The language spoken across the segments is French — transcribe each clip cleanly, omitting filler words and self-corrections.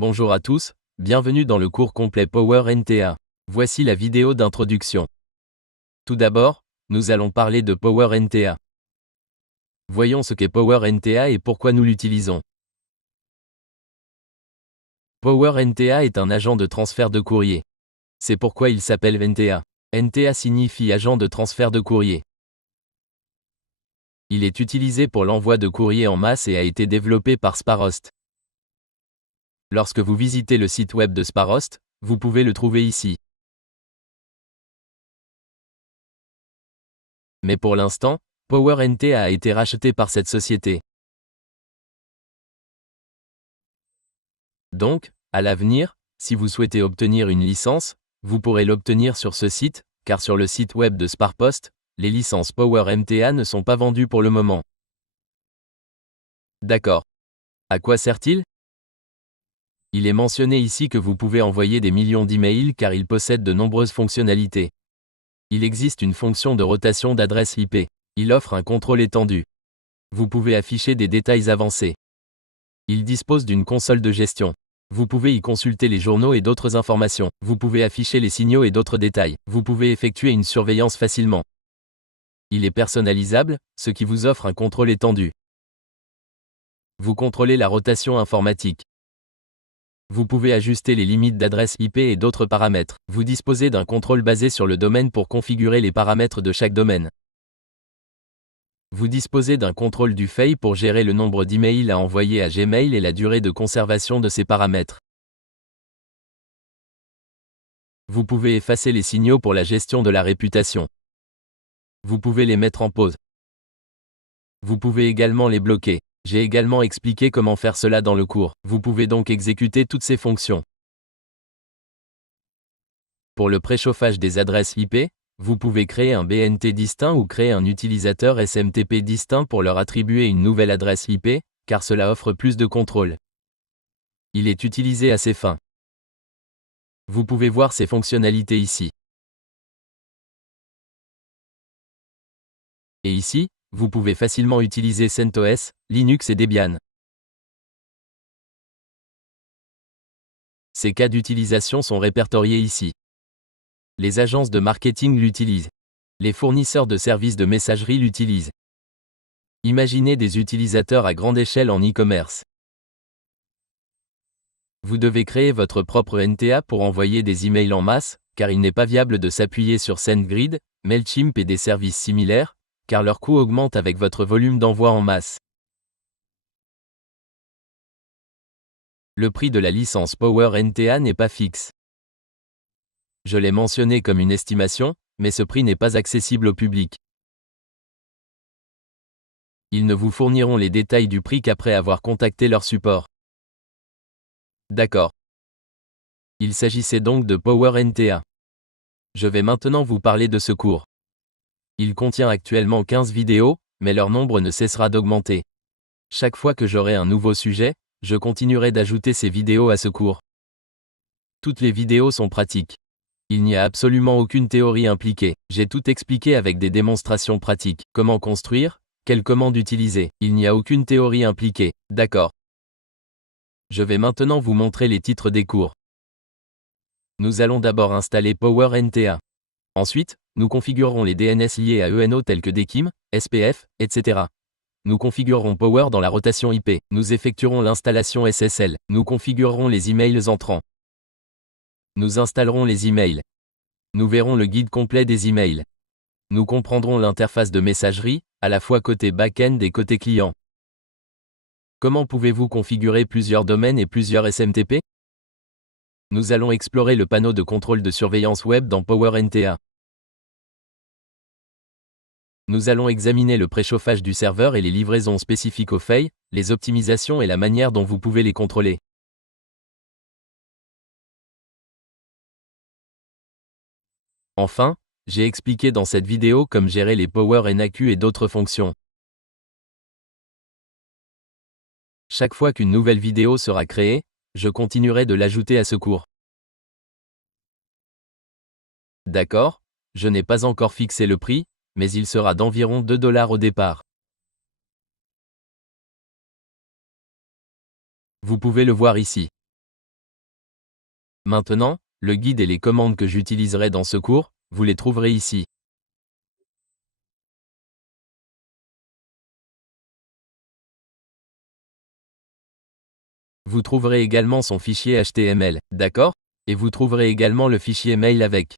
Bonjour à tous, bienvenue dans le cours complet Power NTA. Voici la vidéo d'introduction. Tout d'abord, nous allons parler de Power NTA. Voyons ce qu'est Power NTA et pourquoi nous l'utilisons. Power NTA est un agent de transfert de courrier. C'est pourquoi il s'appelle NTA. NTA signifie agent de transfert de courrier. Il est utilisé pour l'envoi de courrier en masse et a été développé par Sparost. Lorsque vous visitez le site web de Sparost, vous pouvez le trouver ici. Mais pour l'instant, Power NTA a été racheté par cette société. Donc, à l'avenir, si vous souhaitez obtenir une licence, vous pourrez l'obtenir sur ce site, car sur le site web de Sparpost, les licences Power NTA ne sont pas vendues pour le moment. D'accord. À quoi sert-il ? Il est mentionné ici que vous pouvez envoyer des millions d'emails car il possède de nombreuses fonctionnalités. Il existe une fonction de rotation d'adresse IP. Il offre un contrôle étendu. Vous pouvez afficher des détails avancés. Il dispose d'une console de gestion. Vous pouvez y consulter les journaux et d'autres informations. Vous pouvez afficher les signaux et d'autres détails. Vous pouvez effectuer une surveillance facilement. Il est personnalisable, ce qui vous offre un contrôle étendu. Vous contrôlez la rotation informatique. Vous pouvez ajuster les limites d'adresse IP et d'autres paramètres. Vous disposez d'un contrôle basé sur le domaine pour configurer les paramètres de chaque domaine. Vous disposez d'un contrôle du feuille pour gérer le nombre d'emails à envoyer à Gmail et la durée de conservation de ces paramètres. Vous pouvez effacer les signaux pour la gestion de la réputation. Vous pouvez les mettre en pause. Vous pouvez également les bloquer. J'ai également expliqué comment faire cela dans le cours. Vous pouvez donc exécuter toutes ces fonctions. Pour le préchauffage des adresses IP, vous pouvez créer un BNT distinct ou créer un utilisateur SMTP distinct pour leur attribuer une nouvelle adresse IP, car cela offre plus de contrôle. Il est utilisé à ces fins. Vous pouvez voir ces fonctionnalités ici. Et ici, vous pouvez facilement utiliser CentOS, Linux et Debian. Ces cas d'utilisation sont répertoriés ici. Les agences de marketing l'utilisent. Les fournisseurs de services de messagerie l'utilisent. Imaginez des utilisateurs à grande échelle en e-commerce. Vous devez créer votre propre NTA pour envoyer des emails en masse, car il n'est pas viable de s'appuyer sur SendGrid, Mailchimp et des services similaires, car leur coût augmente avec votre volume d'envoi en masse. Le prix de la licence Power NTA n'est pas fixe. Je l'ai mentionné comme une estimation, mais ce prix n'est pas accessible au public. Ils ne vous fourniront les détails du prix qu'après avoir contacté leur support. D'accord. Il s'agissait donc de Power NTA. Je vais maintenant vous parler de ce cours. Il contient actuellement 15 vidéos, mais leur nombre ne cessera d'augmenter. Chaque fois que j'aurai un nouveau sujet, je continuerai d'ajouter ces vidéos à ce cours. Toutes les vidéos sont pratiques. Il n'y a absolument aucune théorie impliquée. J'ai tout expliqué avec des démonstrations pratiques. Comment construire, quelle commande utiliser. Il n'y a aucune théorie impliquée. D'accord. Je vais maintenant vous montrer les titres des cours. Nous allons d'abord installer Power NTA. Ensuite, nous configurerons les DNS liés à ENO tels que DKIM, SPF, etc. Nous configurerons Power dans la rotation IP. Nous effectuerons l'installation SSL. Nous configurerons les emails entrants. Nous installerons les emails. Nous verrons le guide complet des emails. Nous comprendrons l'interface de messagerie, à la fois côté back-end et côté client. Comment pouvez-vous configurer plusieurs domaines et plusieurs SMTP ? Nous allons explorer le panneau de contrôle de surveillance web dans Power NTA. Nous allons examiner le préchauffage du serveur et les livraisons spécifiques aux feuilles, les optimisations et la manière dont vous pouvez les contrôler. Enfin, j'ai expliqué dans cette vidéo comment gérer les Power NAQ et d'autres fonctions. Chaque fois qu'une nouvelle vidéo sera créée, je continuerai de l'ajouter à ce cours. D'accord, je n'ai pas encore fixé le prix, mais il sera d'environ 2 $ au départ. Vous pouvez le voir ici. Maintenant, le guide et les commandes que j'utiliserai dans ce cours, vous les trouverez ici. Vous trouverez également son fichier HTML, d'accord? Et vous trouverez également le fichier mail avec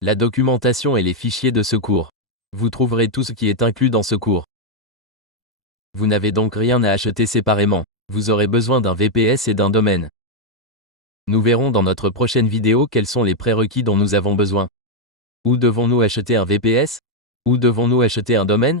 la documentation et les fichiers de ce cours. Vous trouverez tout ce qui est inclus dans ce cours. Vous n'avez donc rien à acheter séparément. Vous aurez besoin d'un VPS et d'un domaine. Nous verrons dans notre prochaine vidéo quels sont les prérequis dont nous avons besoin. Où devons-nous acheter un VPS? Où devons-nous acheter un domaine?